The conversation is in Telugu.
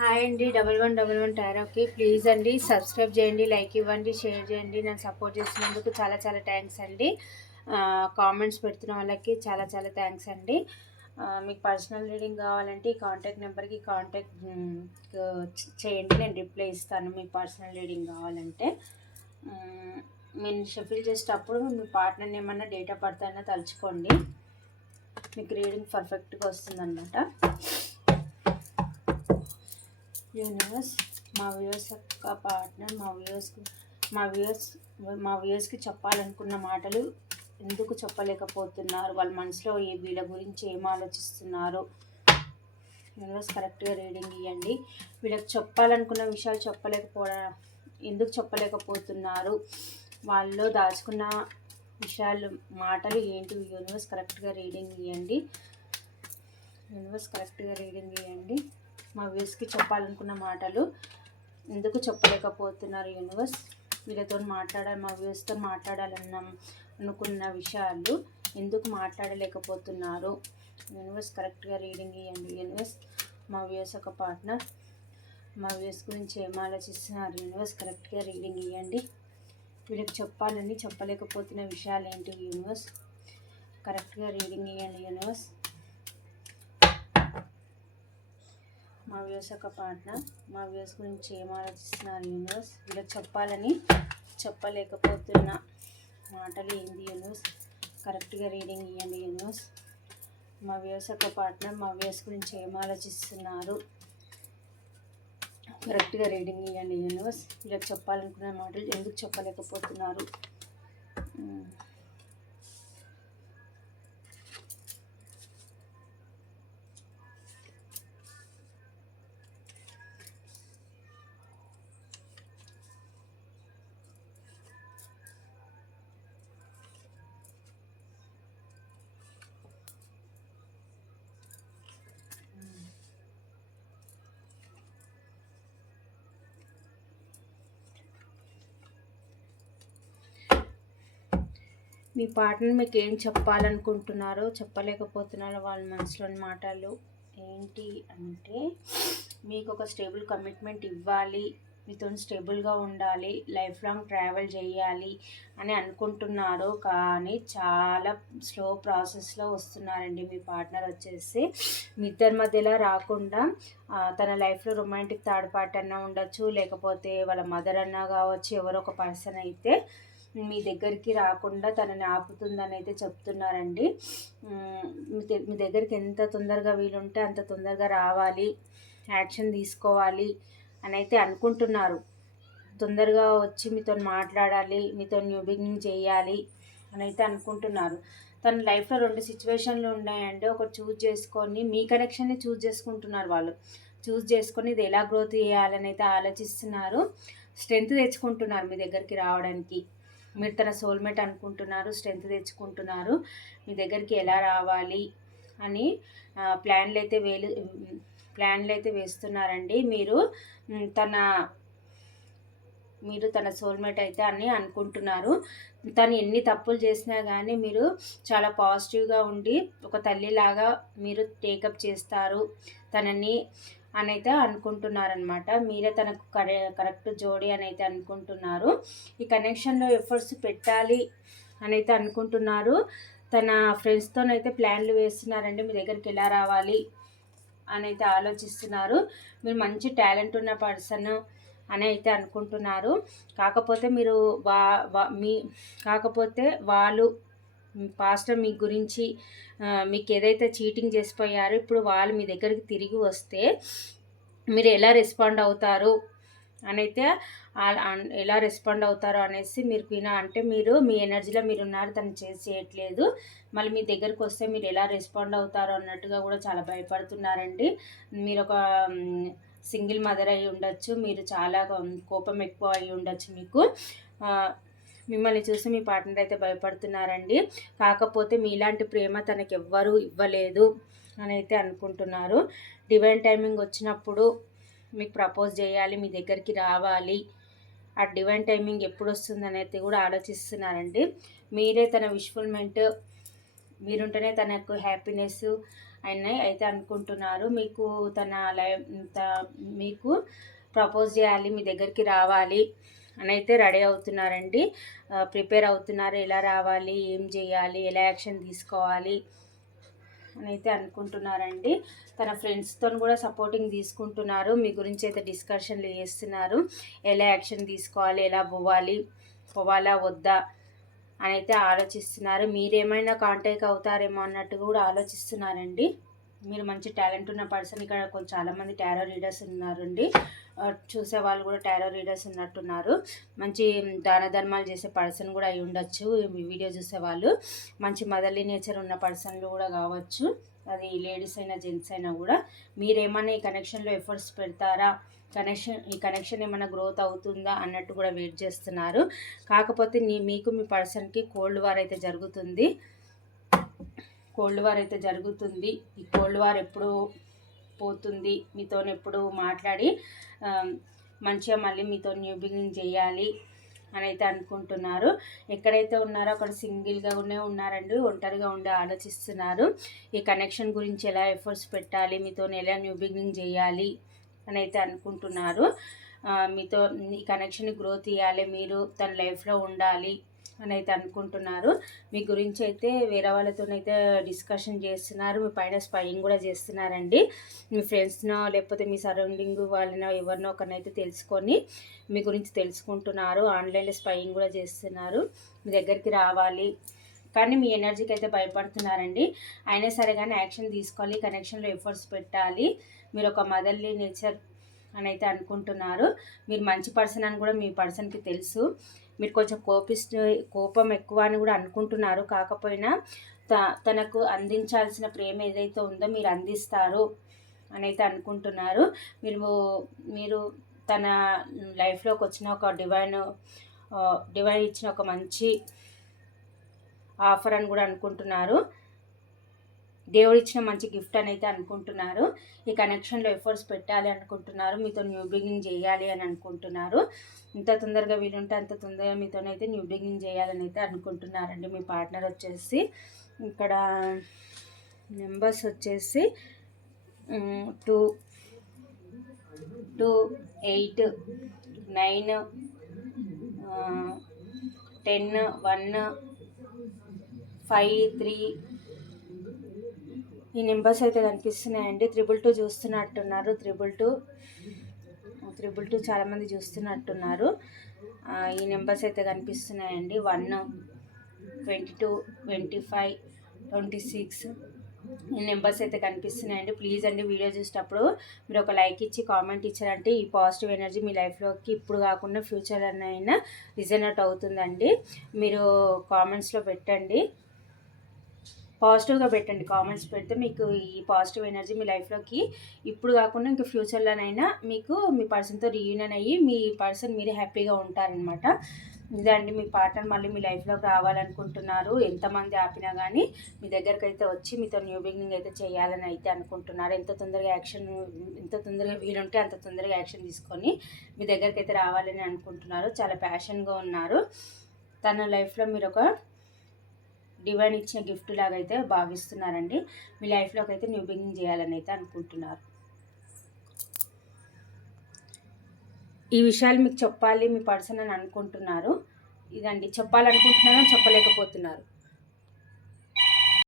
హాయ్ అండి, 1111 టారోకి ప్లీజ్ అండి సబ్స్క్రైబ్ చేయండి, లైక్ ఇవ్వండి, షేర్ చేయండి. నన్ను సపోర్ట్ చేసినందుకు చాలా చాలా థ్యాంక్స్ అండి. కామెంట్స్ పెడుతున్న వాళ్ళకి చాలా చాలా థ్యాంక్స్ అండి. మీకు పర్సనల్ రీడింగ్ కావాలంటే ఈ కాంటాక్ట్ నెంబర్కి కాంటాక్ట్ చేయండి, నేను రిప్లై ఇస్తాను. మీకు పర్సనల్ రీడింగ్ కావాలంటే మీరు షఫిల్ చేసేటప్పుడు మీ పార్ట్నర్ని ఏమన్నా డేట్ ఆఫ్ బర్త్ అయినా తలుచుకోండి, మీకు రీడింగ్ పర్ఫెక్ట్గా వస్తుందన్నమాట. యూనివర్స్, మా వ్యూవర్స్ యొక్క పార్ట్నర్ మా వ్యూవర్స్కి చెప్పాలనుకున్న మాటలు ఎందుకు చెప్పలేకపోతున్నారు, వాళ్ళ మనసులో వీళ్ళ గురించి ఏం ఆలోచిస్తున్నారు. యూనివర్స్ కరెక్ట్గా రీడింగ్ ఇవ్వండి. వీళ్ళకి చెప్పాలనుకున్న విషయాలు ఎందుకు చెప్పలేకపోతున్నారు, వాళ్ళు దాచుకున్న విషయాలు మాటలు ఏంటి. యూనివర్స్ కరెక్ట్గా రీడింగ్ ఇవ్వండి. యూనివర్స్ కరెక్ట్గా రీడింగ్ ఇవ్వండి. మా వ్యూస్కి చెప్పాలనుకున్న మాటలు ఎందుకు చెప్పలేకపోతున్నారు. యూనివర్స్ వీళ్ళతో మా వ్యూస్తో అనుకున్న విషయాలు ఎందుకు మాట్లాడలేకపోతున్నారు. యూనివర్స్ కరెక్ట్గా రీడింగ్ ఇవ్వండి. యూనివర్స్ మా వ్యూస్ ఒక పార్ట్నర్ మా వ్యూస్ గురించి ఏం ఆలోచిస్తున్నారు. యూనివర్స్ కరెక్ట్గా రీడింగ్ ఇవ్వండి. వీళ్ళకి చెప్పలేకపోతున్న విషయాలు ఏంటి. యూనివర్స్ కరెక్ట్గా రీడింగ్ ఇవ్వండి. యూనివర్స్ మా వ్యూస్ యొక్క పార్ట్నర్ మా వ్యూస్ గురించి ఏం ఆలోచిస్తున్నారు. యూనివర్స్ వీళ్ళకి చెప్పలేకపోతున్న మాటలు ఏంది. యూనివర్స్ కరెక్ట్గా రీడింగ్ ఇవ్వండి. యూనివర్స్ మా వ్యూస్ యొక్క పార్ట్నర్ మా వ్యూస్ గురించి ఏం ఆలోచిస్తున్నారు. కరెక్ట్గా రీడింగ్ ఇవ్వండి. యూనివర్స్ వీళ్ళకి చెప్పాలనుకున్న మాటలు ఎందుకు చెప్పలేకపోతున్నారు. మీ పార్ట్నర్ మీకు ఏం చెప్పాలనుకుంటున్నారో చెప్పలేకపోతున్నారో వాళ్ళ మనసులోని మాటలు ఏంటి అంటే, మీకు ఒక స్టేబుల్ కమిట్మెంట్ ఇవ్వాలి, మీతో స్టేబుల్గా ఉండాలి, లైఫ్ లాంగ్ ట్రావెల్ చేయాలి అని అనుకుంటున్నారు. కానీ చాలా స్లో ప్రాసెస్లో వస్తున్నారండి. మీ పార్ట్నర్ వచ్చేసి మీ ఇద్దరి మధ్యలో రాకుండా తన లైఫ్లో రొమాంటిక్ థర్డ్ పార్టీ అన్నా ఉండొచ్చు, లేకపోతే వాళ్ళ మదర్ అన్నా కావచ్చు, ఎవరో ఒక పర్సన్ అయితే మీ దగ్గరికి రాకుండా తనని ఆపుతుందని అయితే చెప్తున్నారండి. మీ దగ్గరికి ఎంత తొందరగా వీలుంటే అంత తొందరగా రావాలి, యాక్షన్ తీసుకోవాలి అని అయితే అనుకుంటున్నారు. తొందరగా వచ్చి మీతో మాట్లాడాలి, మీతో న్యూ బిగినింగ్ చేయాలి అని అయితే అనుకుంటున్నారు. తన లైఫ్లో 2 సిచ్యువేషన్లు ఉన్నాయండి. ఒకటి చూజ్ చేసుకొని మీ కనెక్షన్ని చూజ్ చేసుకుంటున్నారు. వాళ్ళు చూజ్ చేసుకొని ఇది ఎలా గ్రోత్ చేయాలని అయితే ఆలోచిస్తున్నారు. స్ట్రెంగ్త్ తెచ్చుకుంటున్నారు మీ దగ్గరికి రావడానికి. మీరు తన సోల్మేట్ అనుకుంటున్నారు, స్ట్రెంగ్త్ తెచ్చుకుంటున్నారు. మీ దగ్గరికి ఎలా రావాలి అని ప్లాన్లు అయితే వేస్తున్నారండి. మీరు తన సోల్మేట్ అయితే అని అనుకుంటున్నారు. తను ఎన్ని తప్పులు చేసినా కానీ మీరు చాలా పాజిటివ్గా ఉండి ఒక తల్లిలాగా మీరు టేకప్ చేస్తారు తనని అని అయితే అనుకుంటున్నారనమాట. మీరే తనకు కరెక్ట్ జోడి అని అయితే అనుకుంటున్నారు. ఈ కనెక్షన్లో ఎఫర్ట్స్ పెట్టాలి అని అయితే అనుకుంటున్నారు. తన ఫ్రెండ్స్తోనైతే ప్లాన్లు వేస్తున్నారండి, మీ దగ్గరికి ఎలా రావాలి అని అయితే ఆలోచిస్తున్నారు. మీరు మంచి టాలెంట్ ఉన్న పర్సన్ అని అయితే అనుకుంటున్నారు. కాకపోతే వాళ్ళు పాస్టర్ మీ గురించి మీకు ఏదైతే చీటింగ్ చేసిపోయారో ఇప్పుడు వాళ్ళు మీ దగ్గరికి తిరిగి వస్తే మీరు ఎలా రెస్పాండ్ అవుతారు అనేసి మీరు అంటే మీరు మీ ఎనర్జీలో మీరు ఉన్నారు, తను చేయట్లేదు, మళ్ళీ మీ దగ్గరికి వస్తే మీరు ఎలా రెస్పాండ్ అవుతారు అన్నట్టుగా కూడా చాలా భయపడుతున్నారండి. మీరు ఒక సింగిల్ మదర్ అయి ఉండొచ్చు, మీరు చాలా కోపం ఎక్కువ అయి ఉండొచ్చు. మిమ్మల్ని చూసి మీ పార్ట్నర్ అయితే భయపడుతున్నారండి. కాకపోతే మీలాంటి ప్రేమ తనకి ఎవ్వరూ ఇవ్వలేదు అని అయితే అనుకుంటున్నారు. డివైన్ టైమింగ్ వచ్చినప్పుడు మీకు ప్రపోజ్ చేయాలి, మీ దగ్గరికి రావాలి. ఆ డివైన్ టైమింగ్ ఎప్పుడు వస్తుంది అనేది కూడా ఆలోచిస్తున్నారండి. మీరే తన విష్ఫుల్మెంట్, మీరుంటేనే తనకు హ్యాపీనెస్ ఆయన అయితే అనుకుంటున్నారు. మీకు తన మీకు ప్రపోజ్ చేయాలి, మీ దగ్గరికి రావాలి అని అయితే రెడీ అవుతున్నారండి. ప్రిపేర్ అవుతున్నారు. ఎలా రావాలి, ఏం చేయాలి, ఎలా యాక్షన్ తీసుకోవాలి అని అయితే అనుకుంటున్నారండి. తన ఫ్రెండ్స్తో కూడా సపోర్టింగ్ తీసుకుంటున్నారు. మీ గురించి అయితే డిస్కషన్లు చేస్తున్నారు. ఎలా యాక్షన్ తీసుకోవాలి, ఎలా పోవాలా వద్దా అని అయితే ఆలోచిస్తున్నారు. మీరేమైనా కాంటాక్ట్ అవుతారేమో అన్నట్టు కూడా ఆలోచిస్తున్నారండి. మీరు మంచి టాలెంట్ ఉన్న పర్సన్. ఇక్కడ చాలామంది టారో రీడర్స్ ఉన్నారండి. చూసే వాళ్ళు కూడా టారో రీడర్స్ ఉన్నట్టున్నారు. మంచి దాన ధర్మాలు చేసే పర్సన్ కూడా అయి ఉండొచ్చు. వీడియో చూసేవాళ్ళు మంచి మదర్లీ నేచర్ ఉన్న పర్సన్లు కూడా కావచ్చు. అది లేడీస్ అయినా జెంట్స్ అయినా కూడా. మీరేమైనా ఈ కనెక్షన్లో ఎఫర్ట్స్ పెడతారా, ఈ కనెక్షన్ ఏమైనా గ్రోత్ అవుతుందా అన్నట్టు కూడా వెయిట్ చేస్తున్నారు. కాకపోతే మీకు మీ పర్సన్కి కోల్డ్ వార్ అయితే జరుగుతుంది. ఈ కోల్డ్ వార్ ఎప్పుడు పోతుంది, మీతో ఎప్పుడు మాట్లాడి మంచిగా మళ్ళీ మీతో న్యూ బిగినింగ్ చేయాలి అని అయితే అనుకుంటున్నారు. ఎక్కడైతే ఉన్నారో అక్కడ సింగిల్గానే ఉన్నారండి. ఒంటరిగా ఉండే ఆలోచిస్తున్నారు. ఈ కనెక్షన్ గురించి ఎలా ఎఫర్ట్స్ పెట్టాలి, మీతో ఎలా న్యూ బిగినింగ్ చేయాలి అని అయితే అనుకుంటున్నారు. మీతో ఈ కనెక్షన్ గ్రోత్ ఇవ్వాలి, మీరు తన లైఫ్లో ఉండాలి అని అయితే అనుకుంటున్నారు. మీ గురించి అయితే వేరే వాళ్ళతోనైతే డిస్కషన్ చేస్తున్నారు. మీ పైన స్పైయింగ్ కూడా చేస్తున్నారండి. మీ ఫ్రెండ్స్నో లేకపోతే మీ సరౌండింగ్ వాళ్ళనో ఎవరినో ఒకరినైతే తెలుసుకొని మీ గురించి తెలుసుకుంటున్నారు. ఆన్లైన్లో స్పైయింగ్ కూడా చేస్తున్నారు. మీ దగ్గరికి రావాలి కానీ మీ ఎనర్జీకి అయితే భయపడుతున్నారండి. అయినా సరే కానీ యాక్షన్ తీసుకోవాలి, కనెక్షన్లో ఎఫర్ట్స్ పెట్టాలి. మీరు ఒక మదర్లీ నేచర్ అని అయితే అనుకుంటున్నారు. మీరు మంచి పర్సన్ అని కూడా మీ పర్సన్కి తెలుసు. మీరు కొంచెం కోపం ఎక్కువ అని కూడా అనుకుంటున్నారు. కాకపోయినా తనకు అందించాల్సిన ప్రేమ ఏదైతే ఉందో మీరు అందిస్తారు అని అయితే అనుకుంటున్నారు. మీరు తన లైఫ్లోకి వచ్చిన ఒక డివైన్ ఇచ్చిన ఒక మంచి ఆఫర్ అని కూడా అనుకుంటున్నారు. దేవుడు ఇచ్చిన మంచి గిఫ్ట్ అని అయితే అనుకుంటున్నారు. ఈ కనెక్షన్లో ఎఫర్ట్స్ పెట్టాలి అనుకుంటున్నారు. మీతో న్యూ బిగినింగ్ చేయాలి అని అనుకుంటున్నారు. ఇంత తొందరగా వీలుంటే అంత తొందరగా మీతోనైతే న్యూ బిగినింగ్ చేయాలని అయితే అనుకుంటున్నారండి. మీ పార్ట్నర్ వచ్చేసి ఇక్కడ నెంబర్స్ వచ్చేసి 2, 8, 9, 10, 1, 5, 3 ఈ నెంబర్స్ అయితే కనిపిస్తున్నాయండి. 222 చూస్తున్నట్టున్నారు. 222 చాలామంది చూస్తున్నట్టున్నారు. ఈ నెంబర్స్ అయితే కనిపిస్తున్నాయండి. 1, 22, 25, 26 ఈ నెంబర్స్ అయితే కనిపిస్తున్నాయండి. ప్లీజ్ అండి వీడియో చూసేటప్పుడు మీరు ఒక లైక్ ఇచ్చి కామెంట్ ఇచ్చారంటే ఈ పాజిటివ్ ఎనర్జీ మీ లైఫ్లోకి ఇప్పుడు కాకుండా ఫ్యూచర్లోనైనా రిజనెట్ అవుతుందండి. మీరు కామెంట్స్లో పెట్టండి, పాజిటివ్గా పెట్టండి. కామెంట్స్ పెడితే మీకు ఈ పాజిటివ్ ఎనర్జీ మీ లైఫ్లోకి ఇప్పుడు కాకుండా ఇంకా ఫ్యూచర్లోనైనా మీకు మీ పర్సన్తో రీయూనియన్ అయ్యి మీ పర్సన్ మీరు హ్యాపీగా ఉంటారనమాట. ఇదండి మీ పార్ట్నర్ మళ్ళీ మీ లైఫ్లోకి రావాలనుకుంటున్నారు. ఎంతమంది ఆపినా కానీ మీ దగ్గరకు అయితే వచ్చి మీతో న్యూ బిగినింగ్ అయితే చేయాలని అయితే అనుకుంటున్నారు. ఎంత తొందరగా వీలుంటే అంత తొందరగా యాక్షన్ తీసుకొని మీ దగ్గరికి అయితే రావాలని అనుకుంటున్నారు. చాలా ప్యాషన్గా ఉన్నారు. తన లైఫ్లో మీరు ఒక డివైన్ ఇచ్చిన గిఫ్ట్ లాగా అయితే భావిస్తున్నారండి. మీ లైఫ్లోకి అయితే న్యూ బిగినింగ్ చేయాలని అయితే అనుకుంటున్నారు. ఈ విషయాలు మీకు చెప్పాలి మీ పర్సన్ అని అనుకుంటున్నారు. ఇదండి చెప్పాలనుకుంటున్నారో చెప్పలేకపోతున్నారు.